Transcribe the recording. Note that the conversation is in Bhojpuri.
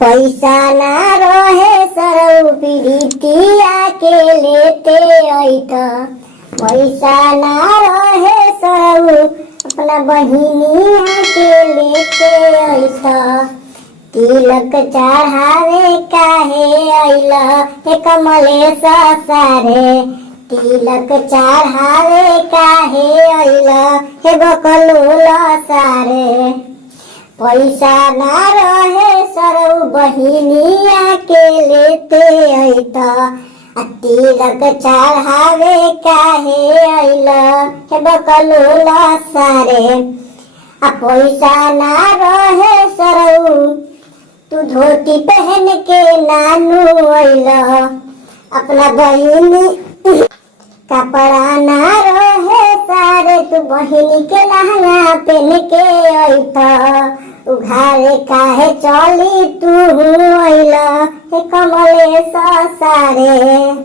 पैसा ना रहे सरऊ पीड़ितिया के लेते अइट। पैसा ना रहे सरऊ अपना बहिनिया के लेते अइट। तिलक चढ़ावे काहे अइल हे कमलेश सारे। तिलक चढ़ावे काहे अइल हे बकलोल सारे। पैसा ना रहे सरऊ बहिनिया के लेते अइट। तिलक चढ़ावे काहे अइल हे बकलोल सारे। पैसा ना रहे सरऊ तू धोती पहन के नानू अइल। अपना बहिनी कपड़ा ना रहे सारे तू बहिनी के लहंगा पहन के अइट। उघारे काहे चली तू अइल हे कमलेश सारे।